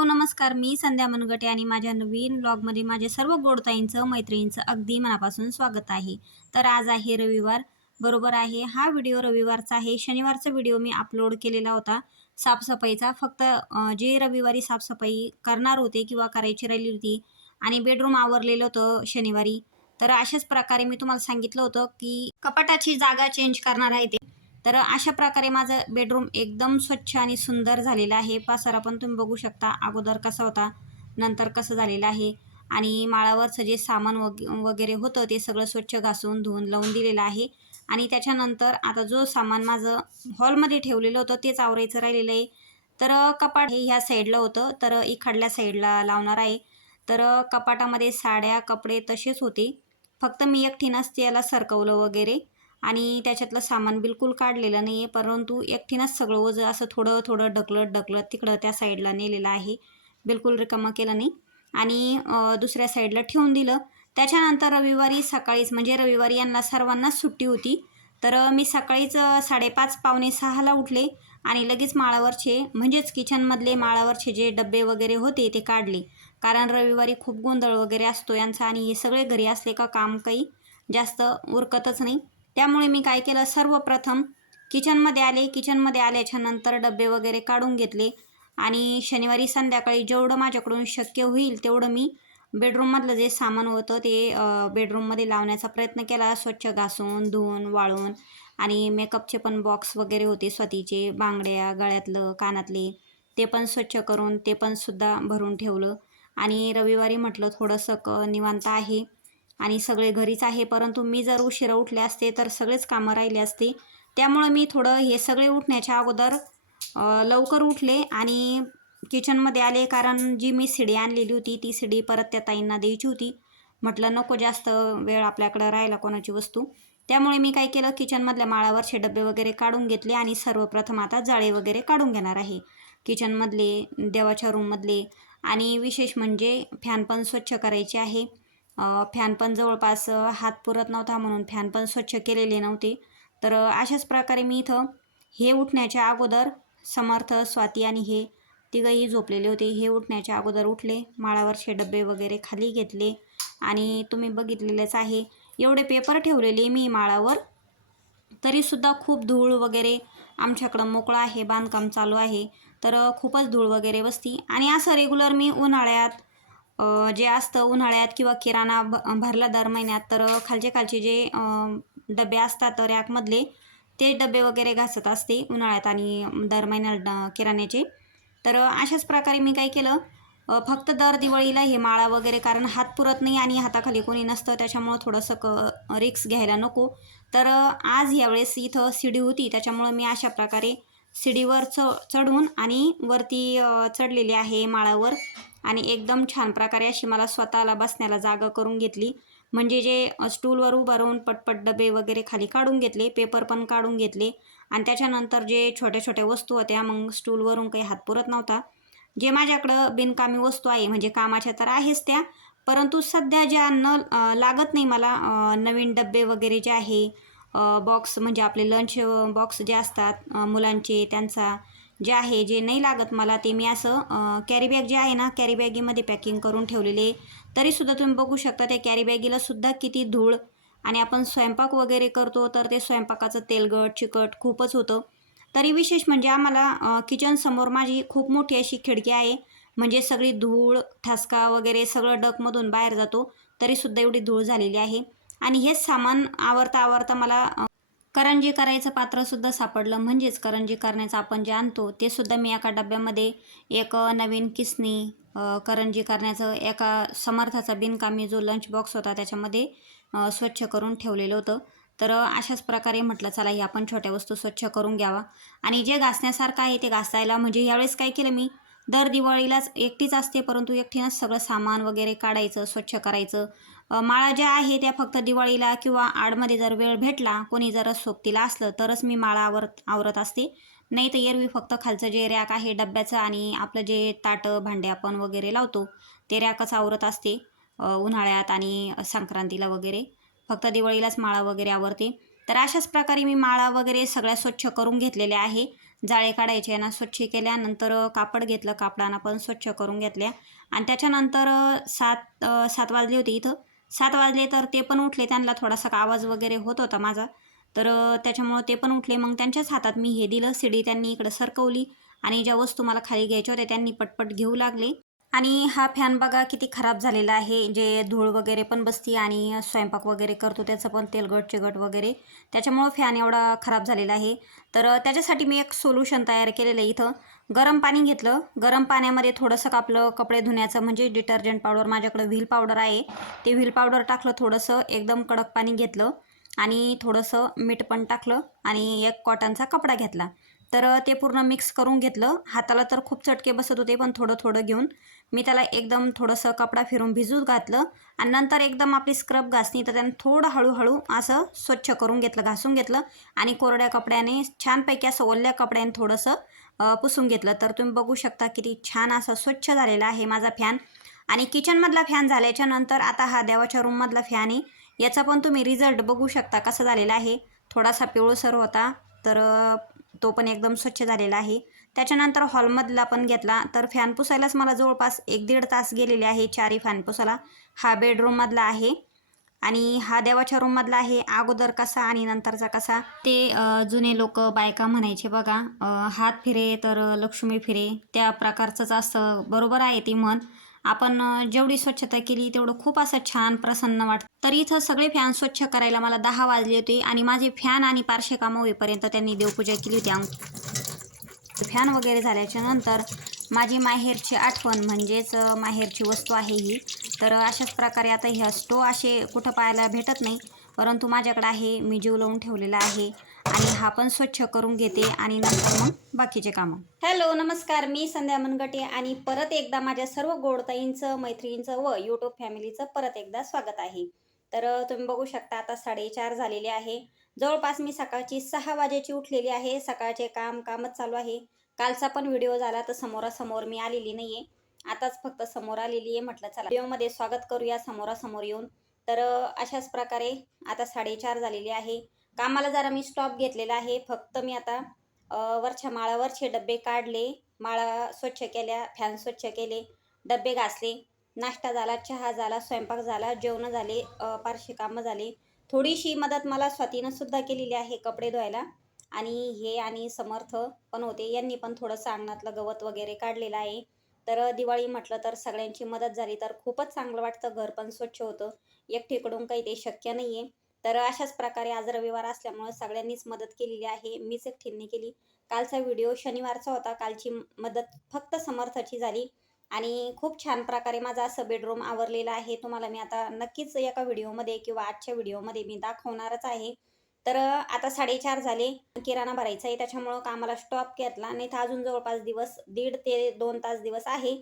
Hello, नमस्कार. मी संध्या मनगटे आणि माझ्या नवीन व्लॉगमध्ये माझ्या सर्व गोडताईंचं, मैत्रिणींचं अगदी मनापासून स्वागत आहे. तर आज आहे रविवार, बरोबर आहे. हा व्हिडिओ रविवारचा आहे. शनिवारचा व्हिडिओ मी अपलोड केलेला होता साफसफाईचा. फक्त जे रविवारी साफसफाई करणार होते किंवा करायची राहिली होती आणि बेडरूम आवरलेलं होतं शनिवारी. तर अशाच प्रकारे मी तुम्हाला सांगितलं होतं की कपाटाची जागा चेंज करणार आहे ते. तर अशा प्रकारे माझं बेडरूम एकदम स्वच्छ आणि सुंदर झालेलं आहे. पसारा पण तुम्ही बघू शकता, अगोदर कसा होता, नंतर कसं झालेलं आहे. आणि माळावरचं जे सामान वगैरे होतं ते सगळं स्वच्छ घासून धुवून लावून दिलेलं आहे. आणि त्याच्यानंतर आता जो सामान माझं हॉलमध्ये ठेवलेलं होतं तेच आवरायचं राहिलेलं आहे. तर कपाट हे ह्या साईडला होतं, तर इकडल्या साईडला लावणार आहे. तर कपाटामध्ये साड्या, कपडे तसेच होते. फक्त मी एकटीनंच त्याला सरकवलं वगैरे आणि त्याच्यातलं सामान बिलकुल काढलेलं नाही आहे. परंतु एकटीनंच सगळं ओझं असं थोडं थोडं ढकलत तिकडं त्या साईडला नेलेलं आहे. बिलकुल रिकामं केलं नाही आणि दुसऱ्या साईडला ठेवून दिलं. त्याच्यानंतर रविवारी सकाळीच, म्हणजे रविवारी यांना सर्वांनाच सुट्टी होती. तर मी सकाळीच 5:30 पावणे 6ला उठले आणि लगेच माळावरचे, म्हणजेच किचनमधले माळावरचे जे डब्बे वगैरे होते ते काढले. कारण रविवारी खूप गोंधळ वगैरे असतो यांचा आणि हे सगळे घरी असले का काम काही जास्त उरकतच नाही. त्यामुळे मी काय केलं, सर्वप्रथम किचनमध्ये आले. किचनमध्ये आल्याच्यानंतर डबे वगैरे काढून घेतले आणि शनिवारी संध्याकाळी जेवढं माझ्याकडून शक्य होईल तेवढं मी बेडरूममधलं जे सामान होतं ते बेडरूममध्ये लावण्याचा प्रयत्न केला, स्वच्छ घासून, धुवून, वाळून. आणि मेकअपचे पण बॉक्स वगैरे होते स्वतःचे, बांगड्या, गळ्यातलं, कानातले, ते पण स्वच्छ करून ते पण सुद्धा भरून ठेवलं. आणि रविवारी म्हटलं थोडंसं निवांत आहे आणि सगळे घरीच आहे. परंतु मी जर उशिरा उठले असते तर सगळेच कामं राहिले असते. त्यामुळं मी थोडं हे सगळे उठण्याच्या अगोदर लवकर उठले आणि किचनमध्ये आले. कारण जी मी शिडी आणलेली होती ती शिडी परत त्या ताईंना द्यायची होती. म्हटलं नको जास्त वेळ आपल्याकडं राहायला कोणाची वस्तू. त्यामुळे मी काय केलं, किचनमधल्या माळावरचे डबे वगैरे काढून घेतले आणि सर्वप्रथम आता जाळे वगैरे काढून घेणार आहे किचनमधले, देवाच्या रूममधले. आणि विशेष म्हणजे फॅन पण स्वच्छ करायचे आहे. फॅन पण जवळपास हात पुरत नव्हता म्हणून फॅन पण स्वच्छ केलेले नव्हते. तर अशाच प्रकारे मी इथं हे उठण्याच्या अगोदर, समर्थ, स्वाती आणि हे तिघंही झोपलेले होते. हे उठण्याच्या अगोदर उठले, माळावरचे डबे वगैरे खाली घेतले आणि तुम्ही बघितलेलेच आहे एवढे पेपर ठेवलेले मी माळावर. तरीसुद्धा खूप धूळ वगैरे, आमच्याकडं मोकळं आहे, बांधकाम चालू आहे, तर खूपच धूळ वगैरे बसती. आणि असं रेग्युलर मी उन्हाळ्यात जे असतं उन्हाळ्यात किंवा किराणा भरला दर महिन्यात, तर खालचे जे डबे असतात रॅकमधले ते डबे वगैरे घासत असते उन्हाळ्यात आणि दर महिन्याला किराण्याचे. तर अशाच प्रकारे मी काय केलं, फक्त दर दिवाळीला हे माळा वगैरे, कारण हात पुरत नाही आणि हाताखाली कोणी नसतं त्याच्यामुळं थोडंसं रिक्स घ्यायला नको. तर आज यावेळेस इथं शिडी होती त्याच्यामुळं मी अशा प्रकारे शिडीवर चढून आणि वरती चढलेली आहे माळावर. आणि एकदम छान प्रकारे अशी मला स्वतःला बसण्याला जागा करून घेतली. म्हणजे जे स्टूलवर उभं राहून पटपट डबे वगैरे खाली काढून घेतले, पेपर पण काढून घेतले आणि त्याच्यानंतर जे छोट्या छोट्या वस्तू होत्या, मग स्टूलवरून काही हात पुरत नव्हता. जे माझ्याकडं बिनकामी वस्तू आहे, म्हणजे कामाच्या तर आहेच त्या, परंतु सध्या ज्या लागत नाही मला, नवीन डबे वगैरे जे आहे, बॉक्स म्हणजे आपले लंच बॉक्स जे असतात मुलांचे, त्यांचा जे आहे, जे नाही लागत मला ते मी असं कॅरी बॅग जे आहे ना, कॅरी बॅगीमध्ये पॅकिंग करून ठेवलेले. तरीसुद्धा तुम्ही बघू शकता त्या कॅरी बॅगीला सुद्धा किती धूळ. आणि आपण स्वयंपाक वगैरे करतो तर ते स्वयंपाकाचं तेलकट चिकट खूपच होतं. तरी विशेष म्हणजे आम्हाला किचनसमोर माझी खूप मोठी अशी खिडकी आहे, म्हणजे सगळी धूळ, ठसका वगैरे सगळं डकमधून बाहेर जातो. तरीसुद्धा एवढी धूळ झालेली आहे. आणि हेच सामान आवरता आवरता मला करंजी करायचं पात्रसुद्धा सापडलं. म्हणजेच करंजी करण्याचं आपण जे आणतो ते सुद्धा मी एका डब्यामध्ये, एक नवीन किसनी, करंजी करण्याचं एका समर्थाचा बिनकामी जो लंच बॉक्स होता त्याच्यामध्ये स्वच्छ करून ठेवलेलं होतं. तर अशाच प्रकारे म्हटलं चला ही आपण छोट्या वस्तू स्वच्छ करून घ्यावा. आणि जे घासण्यासारखं आहे ते घासायला, म्हणजे यावेळेस काय केलं मी, दर दिवाळीलाच एकटीच असते परंतु एकटीनंच सगळं सामान वगैरे काढायचं, स्वच्छ करायचं. माळा ज्या आहे त्या फक्त दिवाळीला किंवा आडमध्ये जर वेळ भेटला, कोणी जर सोबतीला असलं तरच मी माळा आवरत असते. नाही तर एरवी फक्त खालचं जे रॅक आहे डब्याचं आणि आपलं जे ताटं भांडे आपण वगैरे लावतो ते रॅकच आवरत असते उन्हाळ्यात आणि संक्रांतीला वगैरे. फक्त दिवाळीलाच माळा वगैरे आवरते. तर अशाच प्रकारे मी माळा वगैरे सगळ्या स्वच्छ करून घेतलेल्या आहे. जाळे काढायचे ना स्वच्छ केल्या. नंतर कापड घेतलं, कापडानं पण स्वच्छ करून घेतल्या. आणि त्याच्यानंतर 7 वाजले होते इथं. 7 वाजले तर ते पण उठले. त्यांना थोडासा आवाज वगैरे होत होता माझा, तर त्याच्यामुळं ते पण उठले. मग त्यांच्याच हातात मी हे दिलं. शिडी त्यांनी इकडं सरकवली आणि ज्या वस्तू मला खाली घ्यायच्या होत्या त्यांनी पटपट घेऊ लागले. आणि हा फॅन बघा किती खराब झालेला आहे. जे धूळ वगैरे पण बसती आणि स्वयंपाक वगैरे करतो त्याचं पण तेलकट चिकट वगैरे, त्याच्यामुळं फॅन एवढा खराब झालेला आहे. तर त्याच्यासाठी मी एक सोल्युशन तयार केलेलं आहे. इथं गरम पाणी घेतलं. गरम पाण्यामध्ये थोडंसं आपलं कपडे धुण्याचं म्हणजे डिटर्जंट पावडर, माझ्याकडे व्हील पावडर आहे, ते व्हील पावडर टाकलं. थोडंसं एकदम कडक पाणी घेतलं आणि थोडंसं मीठ पण टाकलं आणि एक कॉटनचा कपडा घेतला. तर ते पूर्ण मिक्स करून घेतलं. हाताला तर खूप चटके बसत होते, पण थोडं थोडं घेऊन मी त्याला एकदम थोडंसं कपडा फिरून भिजू घातलं. आणि नंतर एकदम आपली स्क्रब घासणी तर त्यानं थोडं हळूहळू असं स्वच्छ करून घेतलं, घासून घेतलं. आणि कोरड्या कपड्याने छानपैकी असं ओल्या कपड्याने थोडंसं पुसून घेतलं. तर तुम्ही बघू शकता किती छान असा स्वच्छ झालेला आहे माझा फॅन. आणि किचनमधला फॅन झाल्याच्या नंतर आता हा देवाच्या रूममधला फॅन आहे. याचा पण तुम्ही रिझल्ट बघू शकता कसा झालेला आहे. थोडासा पिवळसर होता, तर तो पण एकदम स्वच्छ झालेला आहे. त्याच्यानंतर हॉलमधला पण घेतला. तर फॅन पुसायलाच मला जवळपास 1-1.5 तास गेलेले आहे, 4ही फॅन पुसायला. हा बेडरूममधला आहे आणि हा देवाच्या रूममधला आहे. अगोदर कसा आणि नंतरचा कसा ते जुने लोक बायका म्हणायचे बघा, हात फिरे तर लक्ष्मी फिरे, त्या प्रकारचंच असं बरोबर आहे ती म्हण. आपण जेवढी स्वच्छता केली तेवढं खूप असं छान प्रसन्न वाटतं. तर इथं सगळे फॅन स्वच्छ करायला मला 10 वाजले होते आणि माझे फॅन आणि पारशे कामं होईपर्यंत त्यांनी देवपूजा केली होती. फॅन वगैरे झाल्याच्या नंतर माझी माहेरची आठवण म्हणजेच माहेरची वस्तू आहे ही. तर अशाच प्रकारे आता ह्या स्टोव असे कुठं पाहायला भेटत नाही, परंतु माझ्याकडे आहे. मी जीव लावून ठेवलेला आहे आणि हा पण स्वच्छ करून घेते आणि नंतर मग बाकीचे कामं. हॅलो, नमस्कार. मी संध्या मनगटे आणि परत एकदा माझ्या सर्व गोडताईंचं, मैत्रिणींचं व यूट्यूब फॅमिलीचं परत एकदा स्वागत आहे. तर तुम्ही बघू शकता आता 4:30 झालेले आहे. जवळपास मी सकाळची 6 वाजेची उठलेली आहे. सकाळचे कामच चालू आहे. कालचा पण व्हिडिओ झाला तर समोरासमोर मी आलेली नाहीये. आताच फक्त समोर आलेली आहे. म्हटलं चला व्हिडिओमध्ये स्वागत करूया समोरासमोर येऊन. तर अशाच प्रकारे आता 4:30 झालेली आहे. कामाला जरा मी स्टॉप घेतलेला आहे. फक्त मी आता वरच्या माळावरचे डब्बे काढले, माळा स्वच्छ केल्या, फॅन स्वच्छ केले, डब्बे घासले, नाश्ता झाला, चहा झाला, स्वयंपाक झाला, जेवणं झाले, फारशी कामं झाली. थोडीशी मदत मला स्वातीनं सुद्धा केलेली आहे कपडे धुवायला. आणि हे आणि समर्थ पण होते, यांनी पण थोडंसं अंगणातलं गवत वगैरे काढलेलं आहे. तर दिवाळी म्हटलं तर सगळ्यांची मदत झाली तर खूपच चांगलं वाटतं. घर पण स्वच्छ होतं. एकटीकडून काही ते शक्य नाही आहे. तर अशाच प्रकारे आज रविवार असल्यामुळे सगळ्यांनीच मदत केलेली आहे, मीच एकटीने केली. कालचा व्हिडिओ शनिवारचा होता. कालची मदत फक्त समर्थाची झाली आणि खूप छान प्रकारे माझं असं बेडरूम आवरलेलं आहे. तुम्हाला मी आता नक्कीच एका व्हिडिओमध्ये किंवा आजच्या व्हिडिओमध्ये मी दाखवणारच आहे. तर आता 4:30 झाले. किराणा भरायचा आहे, त्याच्यामुळं कामाला स्टॉप घेतला. नाही तर अजून जवळपास 1.5 ते 2 तास दिवस आहे.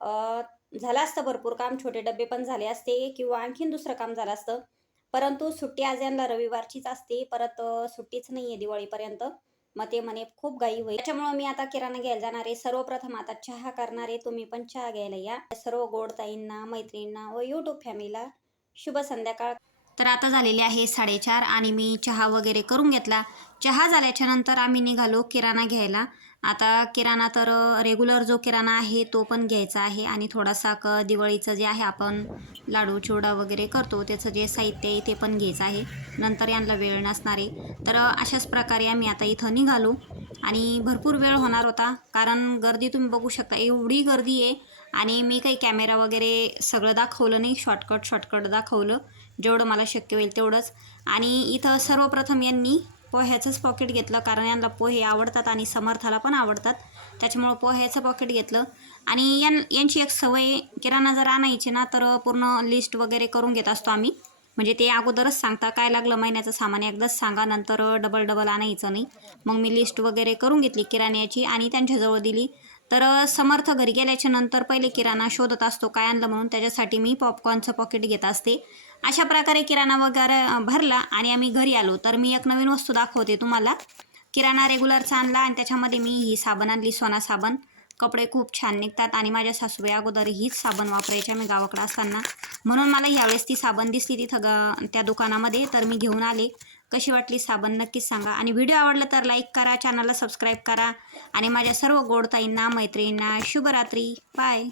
झालं असतं भरपूर काम, छोटे डबे पण झाले असते किंवा आणखीन दुसरं काम झालं असतं. परंतु सुट्टी आज यांना रविवारचीच असते, परत सुट्टीच नाही आहे दिवाळीपर्यंत. मग ते म्हणे खूप घाई होईल, त्याच्यामुळं मी आता किराणा घ्यायला जाणार आहे. सर्वप्रथम आता चहा करणार आहे. तुम्ही पण चहा घ्यायला या. सर्व गोडताईंना, मैत्रिणींना व यूट्यूब फॅमिलीला शुभ संध्याकाळ. तर आता झालेले आहे 4:30 आणि मी चहा वगैरे करून घेतला. चहा झाल्याच्या नंतर आम्ही निघालो किराणा घ्यायला. आता किराणा तर रेग्युलर जो किराणा आहे तो पण घ्यायचा आहे आणि थोडासा दिवाळीचं जे आहे आपण लाडू चिवडा वगैरे करतो त्याचं जे साहित्य आहे ते पण घ्यायचं आहे. नंतर यांना वेळ नसणार आहे. तर अशाच प्रकारे आम्ही आता इथं निघालो आणि भरपूर वेळ होणार होता, कारण गर्दी तुम्ही बघू शकता, एवढी गर्दी आहे. आणि मी काही कॅमेरा वगैरे सगळं दाखवलं नाही, शॉर्टकट दाखवलं जेवढं मला शक्य होईल तेवढंच. आणि इथं सर्वप्रथम यांनी पोह्याचंच पॉकेट घेतलं, कारण यांना पोहे आवडतात आणि समर्थाला पण आवडतात, त्याच्यामुळं पोह्याचं पॉकेट घेतलं. आणि यांची एक सवय, किराणा जर आणायची ना तर पूर्ण लिस्ट वगैरे करून घेत असतो आम्ही. म्हणजे ते अगोदरच सांगता काय लागलं महिन्याचं सामान एकदाच सांगा, नंतर डबल आणायचं नाही. मग मी लिस्ट वगैरे करून घेतली किराण्याची आणि त्यांच्याजवळ दिली. तर समर्थ घरी गेल्याच्या नंतर पहिले किराणा शोधत असतो काय आणलं म्हणून, त्याच्यासाठी मी पॉपकॉर्नचं पॉकेट घेत असते. अशा प्रकारे किराणा वगैरे भरला आणि आम्ही घरी आलो. तर मी एक नवीन वस्तू दाखवते तुम्हाला. किराणा रेग्युलरचा आणला आणि त्याच्यामध्ये मी ही साबण आणली, सोना साबण. कपडे खूप छान निघतात आणि माझ्या सासूबाई अगोदर हीच साबण वापरायच्या मी गावाकडे असताना, म्हणून मला ह्यावेळेस ती साबण दिसली तिथं त्या दुकानामध्ये, तर मी घेऊन आले. कशी वाटली साबण नक्कीच सांगा आणि व्हिडिओ आवडला तर लाईक करा, चॅनलला सबस्क्राईब करा आणि माझ्या सर्व गोड ताईंना मैत्रिणींना शुभरात्री. बाय.